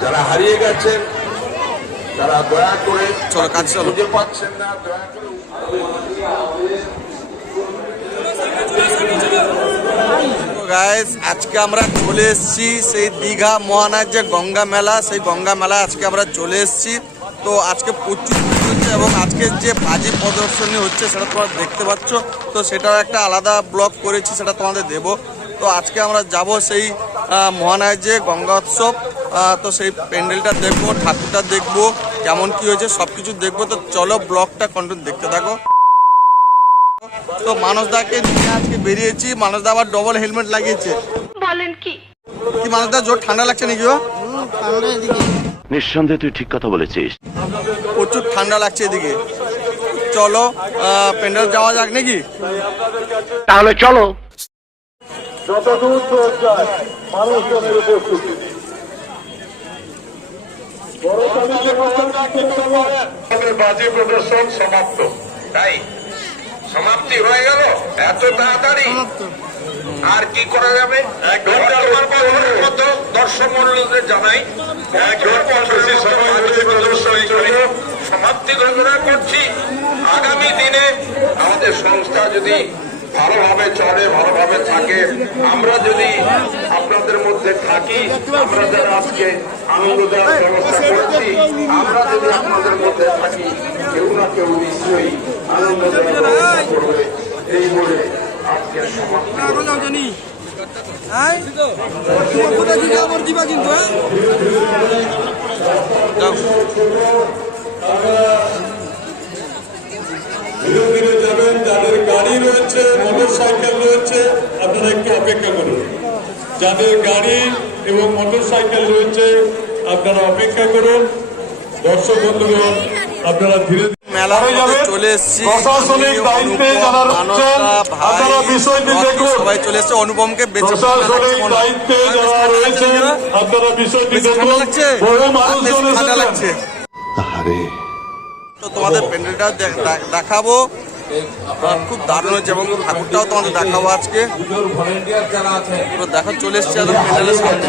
যারা হারিয়ে গেছেন তারা দয়া করে চলো কাজ চলো খুঁজে পাচ্ছেন না, দয়া করে গাইস আজকে আমরা চলে এসেছি সেই দীঘা মহানার যে গঙ্গা মেলা, সেই গঙ্গা মেলা আজকে আমরা চলে এসেছি। তো আজকে প্রচুর ভিড় হচ্ছে এবং আজকের যে বাজি প্রদর্শনী হচ্ছে সেটা তোমরা দেখতে পাচ্ছ। তো সেটার একটা আলাদা ব্লগ করেছি, সেটা তোমাদের দেব। তো আজকে আমরা যাব সেই মহানায় যে গঙ্গা উৎসব, তো সেই প্যান্ডেলটা দেখবো, ঠাকুরটা দেখবো, কেমন কি হয়েছে সব কিছু দেখবো। তো চলো ব্লগটা কন্টিনিউ দেখতে থাকো। তো মানসদাকে নিয়ে আজকে বেরিয়েছি, মানসদা আবার ডবল হেলমেট লাগিয়েছে। বলেন কি মানসদা জোর ঠান্ডা লাগছে নাকি? নিঃসন্দেহে তুই ঠিক কথা বলেছিস। প্রচুর ঠান্ডা লাগছে এদিকে। চলো প্যান্ডেল যাওয়া যাক নাকি? তাহলে চলো। যতদূর চোখ যায় মানুষজনের উপস্থিতি বাজি প্রদর্শন সমাপ্ত। তাই সমাপ্তি হয়ে গেল এত তাড়াতাড়ি, আর কি করা যাবে? দর্শক মন্ডলীদের জানাই সমাপ্তি ঘোষণা করছি। আগামী দিনে আমাদের সংস্থা যদি ভালোভাবে চলে, ভালোভাবে থাকে, আমরা যদি আপনাদের মধ্যে থাকি, আমরা যারা আজকে আনন্দ দেওয়ার ব্যবস্থা করছি, আমরা যদি আপনাদের মধ্যে থাকি, কেউ না কেউ নিশ্চয়ই আনন্দ দেওয়ার ব্যবস্থা করবে। এই বলে আজকে সমাপ্তি। ধীরে ধীরে যাবেন। যাদের গাড়ি রয়েছে, মোটর সাইকেল রয়েছে, আপনারা একটু অপেক্ষা করুন। যাদের গাড়ি এবং মোটর সাইকেল রয়েছে আপনারা অপেক্ষা করুন। দর্শক বন্ধুগণ, আপনারা ধীরে ধীরে মেলা চলে এসেছি। প্রশাসনিক দায়িত্বে যারা রয়েছেন আপনারা বিষয়টি দেখুন। সবাই চলে এসেছে। অনুপমকে প্রশাসনিক দায়িত্বে যারা রয়েছেন আপনারা বিষয়টি দেখুন। বহু মানুষজন এসেছেন। তো তোমাদের প্যান্ডেলটা দেখাবো, খুব দারুণ হয়েছে এবং ঠাকুরটাও তোমাদের দেখাবো আজকে। দেখা চলে এসছে একদম প্যান্ডেলের সামনে।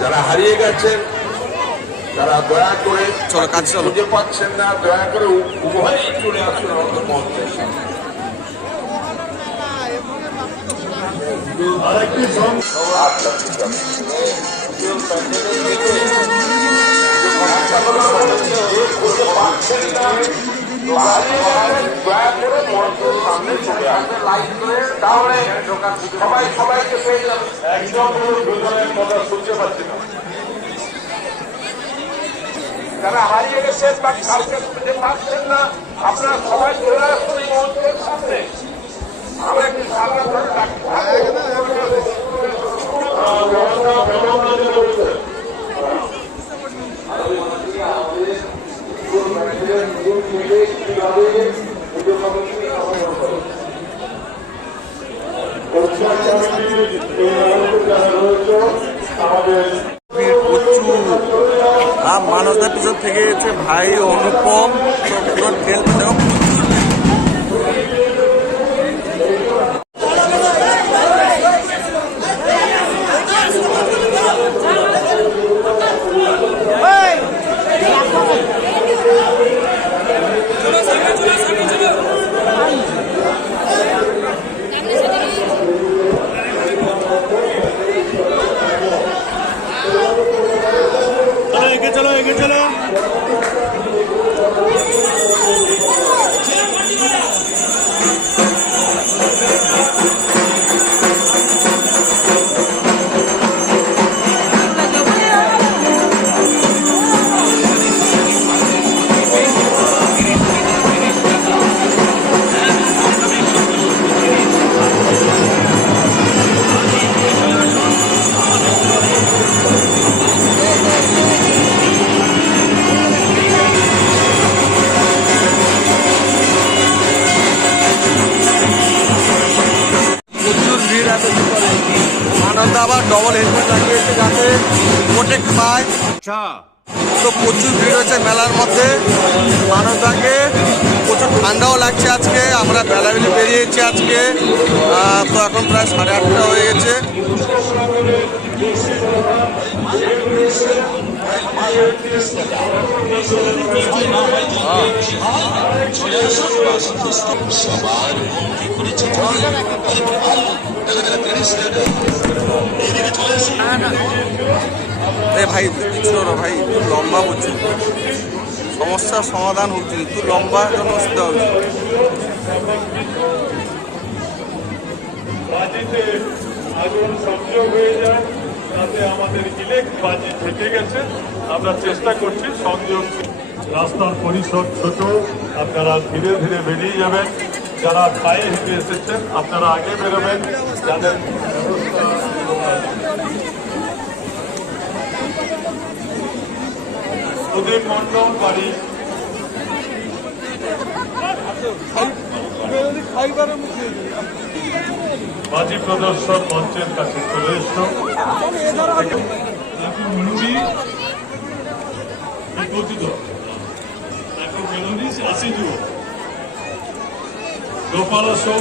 যারা হারিয়ে গেছেন তারা দয়া করে চলো কাজ চলো খুঁজে পাচ্ছেন না, দয়া করে উভয়ই চলে আসুন আমাদের মঞ্চের সামনে। আরেকটি সবাইকে পেয়ে যাবে। একদম দুজনের কথা শুনতে পাচ্ছি না। যারা হারিয়ে গেছেন বা কাউকে খুঁজে পাচ্ছেন না, আপনারা সবাই চলে আসুন এই মঞ্চের সামনে। আমরা একটি সামনে ধরে রাখি। মানসদার পিছন থেকে এসে ভাই অনুপম পুরো খেলতে দেখো। আবার ডবল হেলমেট লাগিয়েছে যাতে প্রোটেক্ট পায়। তো প্রচুর ভিড় হচ্ছে মেলার মধ্যে। মানসদাকে প্রচুর ঠান্ডাও লাগছে আজকে। আমরা বেলাবেলি বেরিয়েছি আজকে। তো এখন প্রায় 8:30 হয়ে গেছে। ভাই কিছু না ভাই, তুই লম্বা বুঝছিস, সমস্যার সমাধান হচ্ছে, তুই লম্বা জন্য অসুবিধা হচ্ছে। বাজিতে আগুন সংযোগ হয়ে যায়, তাতে আমাদের ইলেক্ট বাজি থেকে গেছে। আমরা চেষ্টা করছি সংযোগ। রাস্তার পরিসর ছোট, আপনারা ধীরে ধীরে বেরিয়ে যাবেন। যারা পায়ে হেঁটে এসেছেন আপনারা আগে বেরোবেন। যাদের সুদীপ মন্ডল বাড়ি বাজি প্রদর্শন মঞ্চের কাছে চলে এসো। এখন মেলোডি বিকশিত, এখন মেলোডি আসিযু গোপাল সহ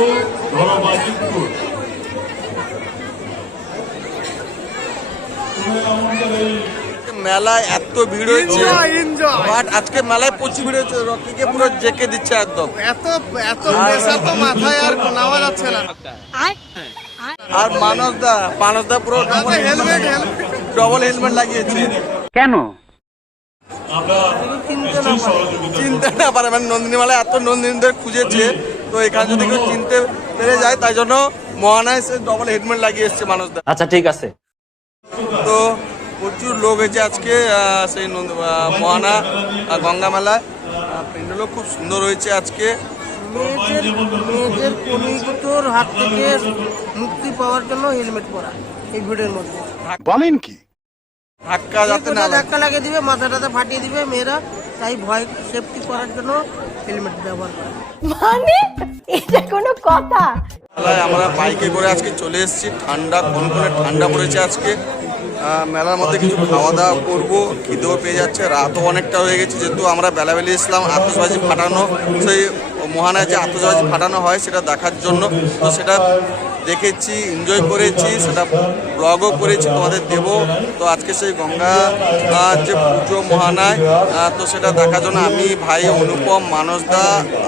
ধর বাজিতপুর আমাদের এই মেলায় এত ভিড় হয়েছে, বাট আজকে মেলায় প্রচুর ভিড় হয়েছে, রকিকে পুরো জেকে দিচ্ছে একদম। এত প্রেসার তো মাথায় আর নেওয়া যাচ্ছে না। আর মানসদা পুরো ডবল হেলমেট লাগিয়েছে, কেন? আমরা নিশ্চয়ই সহযোগিতা চিনতে না পারে, মানে নন্দিনী মেলায় এত নন্দিনীদের খুঁজেছে, তো এখানে যদি কেউ চিনতে পেরে যায় তাই জন্য মহানায় সে ডবল হেলমেট লাগিয়ে এসছে মানসদা। আচ্ছা ঠিক আছে। তো প্রচুর লোক হয়েছে আজকে সেই মহানা গঙ্গা মেলায়। প্যান্ডেলও খুব সুন্দর হয়েছে আজকে। মেয়েদের কলিগুটোর হাত থেকে মুক্তি পাওয়ার জন্য হেলমেট পরা এই ভিড়ের মধ্যে। বলেন কি? ধাক্কা যাতে না লাগে। ধাক্কা লাগিয়ে দিবে, মাথাটাতে ফাটিয়ে দিবে মেয়েরা, তাই ভয় সেফটি করার জন্য হেলমেট ব্যবহার করে। মানে এটা কোনো কথা? মেলায় আমরা বাইকে করে আজকে চলে এসেছি, ঠান্ডা কনকনে ঠান্ডা পড়েছে আজকে। মেলার মধ্যে কিছু খাওয়া দাওয়া করবো, খিদেও পেয়ে যাচ্ছে, রাতও অনেকটা হয়ে গেছে, যেহেতু আমরা বেলাবেলি ইসলাম আতশবাজি ফাটানো, সেই মহানায় যে আতশবাজি ফাটানো হয় সেটা দেখার জন্য, তো সেটা দেখেছি, এনজয় করেছি, সেটা ব্লগও করেছি, তোমাদের দেব। তো আজকে সেই গঙ্গা যে পুজো মহানায়, তো সেটা দেখার জন্য আমি, ভাই অনুপম, মানসদা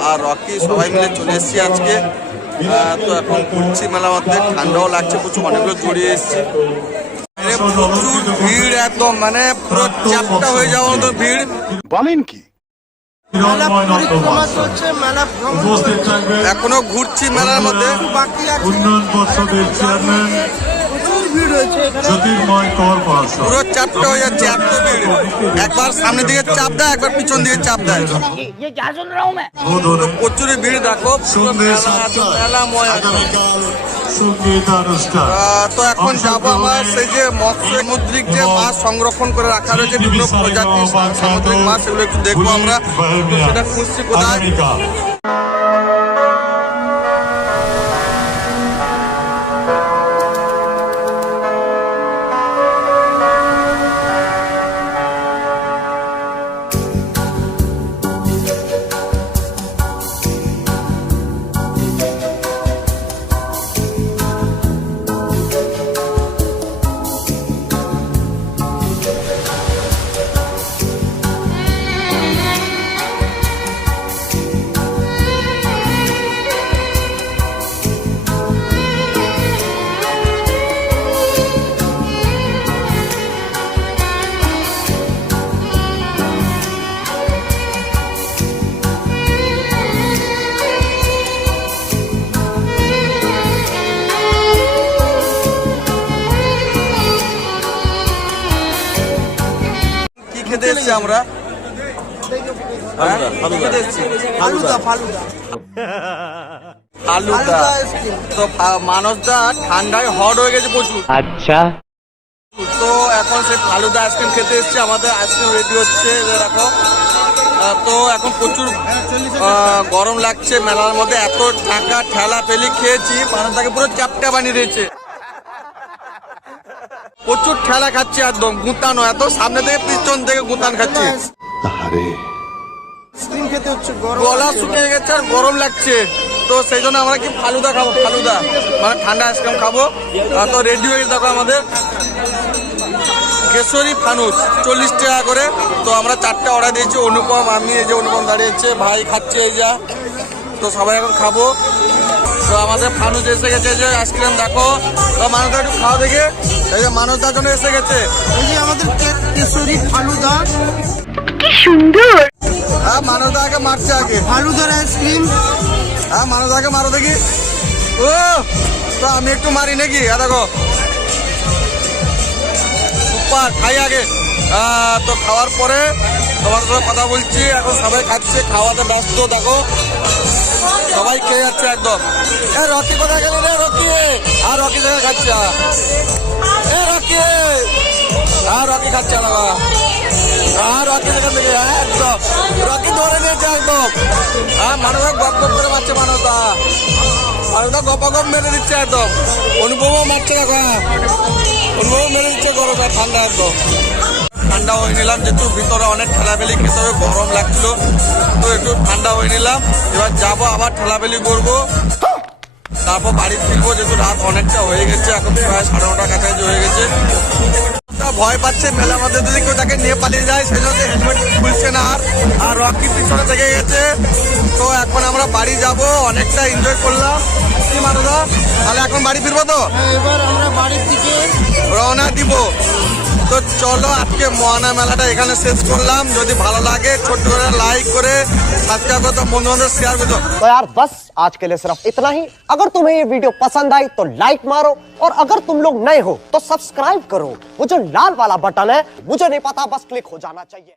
আর রকি সবাই মিলে চলে এসেছি আজকে। তো এখন ঘুরছি মেলার মধ্যে, ঠান্ডাও লাগছে প্রচুর, অনেকগুলো জড়িয়ে এসেছি। প্রচুর ভিড় একদম, মানে পুরো চ্যাপটা হয়ে যাওয়ার মতো ভিড়। বলেন কি? মেলা পরিক্রমা চলছে, মেলা ভ্রমণ উপস্থিত থাকবেন এখনো ঘুরছি মেলার মধ্যে। বাকি আছে, উন্নয়ন পর্ষদের চেয়ারম্যান প্রচুর ভিড় হয়েছে এখানে। জ্যোতির্ময় কর পরাশর। পুরো চাপটা হয়ে যাচ্ছে, এত ভিড়, একবার সামনের দিকে চাপ দেয়, একবার পিছন দিকে চাপ দেয়। তো প্রচুরই ভিড়, দেখো পুরো মেলাময় আছে। সঙ্গীত অনুষ্ঠান তো এখন যাবো আমরা সেই যে মৎস্য সামুদ্রিক যে মাছ সংরক্ষণ করে রাখা রয়েছে, বিভিন্ন প্রজাতির সামুদ্রিক মাছ, সেগুলো একটু দেখবো আমরা। তো সেটা খুঁজছি কোথায়। আগামীকাল খেতে এসছি আমরা, খেতে এসছি ফালুদা ফালুদা আলুদা। তো মানসদা ঠান্ডায় হট হয়ে গেছে প্রচুর, আচ্ছা তো এখন সেই ফালুদা আইসক্রিম খেতে এসছি। আমাদের আইসক্রিম রেডি হচ্ছে, দেখো। তো এখন প্রচুর গরম লাগছে মেলার মধ্যে, এত টাকা ঠেলা পেলি খেয়েছি, মানসদাকে পুরো চ্যাপটা বানিয়ে দিয়েছে। প্রচুর ঠেলা খাচ্ছি, একদম গুতানো, এত সামনে থেকে পিছন থেকে গুতান খাচ্ছি। আইসক্রিম খেতে হচ্ছে, গরম গলা শুকিয়ে গেছে আর গরম লাগছে, তো সেই জন্য আমরা কি ফালুদা খাবো, ফালুদা মানে ঠান্ডা আইসক্রিম খাবো। তো রেডি হয়ে দেখো আমাদের কেশরী ফানুস 40 টাকা করে। তো আমরা 4টা অর্ডার দিয়েছি। অনুপম, আমি, এই যে অনুপম দাঁড়িয়েছে, ভাই খাচ্ছে এই যা। তো সবাই এখন খাবো। তো আমাদের ফানুস এসে গেছে, যে আইসক্রিম দেখো। তো মানুষটা একটু খাওয়া দেখে, এই যে মানুষটার জন্য এসে গেছে। এই যে আমাদের কেশরী ফালুদা, হ্যাঁ মানুষটা আগে মারছে আগে। ফালুদার আইসক্রিম। হ্যাঁ মানুষটাকে মারো দেখি। ও তো আমি একটু মারি নাকি? দেখো সুপার, খাই আগে। তো খাওয়ার পরে তোমার সাথে কথা বলছি। এখন সবাই খাচ্ছে, খাওয়াতে ব্যস্ত। দেখো সবাই খেয়ে যাচ্ছে একদম। এ রকি কোথায় গেল রে? রকি, আর রকি থেকে খাচ্ছে। এ রকি, আর রকি খাচ্ছে দাদা। আর রকি যেখান থেকে একদম রকি ধরে নিয়েছে একদম। হ্যাঁ মানুষ গপ গপ করে মারছে। মানুষটা গপ গপ মেরে দিচ্ছে একদম। অনুভবও মারছে দেখো। অনুভব মেরে দিচ্ছে গরমে, ঠান্ডা একদম। ঠান্ডা হয়ে নিলাম, যেহেতু ভিতরে অনেক ঠেলাবেলি খেতে হবে, গরম লাগছিল। তো একটু ঠান্ডা হয়ে নিলাম। এবার যাবো আবার ঠেলাবেলি করবো, তারপর বাড়ি ফিরবো। যেহেতু রাত অনেকটা হয়ে গেছে, এখন প্রায় 9:30 কাছাকাছি হয়ে গেছে। ভয় পাচ্ছে মেলার মধ্যে যদি কেউ তাকে নিয়ে পালিয়ে যায়, সেই জন্য হেলমেট খুলছে না। আর রকি পিছনে থেকে গেছে। তো এখন আমরা বাড়ি যাব। অনেকটা এনজয় করলাম কি মানুষরা। তাহলে এখন বাড়ি ফিরবো। তো এবার আমরা বাড়ির দিকে রওনা দিব। তো চলো আজকে মহানা মেলাটা এখানে শেষ করলাম। যদি ভালো লাগে ছোট্ট করে লাইক করে সাবস্ক্রাইব করতো, বন্ধু বান্ধব শেয়ার করতো। तो यार बस आज के लिए सिर्फ इतना ही। अगर तुम्हें ये वीडियो पसंद आई तो लाइक मारो, और अगर तुम लोग नए हो तो सब्सक्राइब करो। वो जो लाल वाला बटन है, मुझे नहीं पता, बस क्लिक हो जाना चाहिए।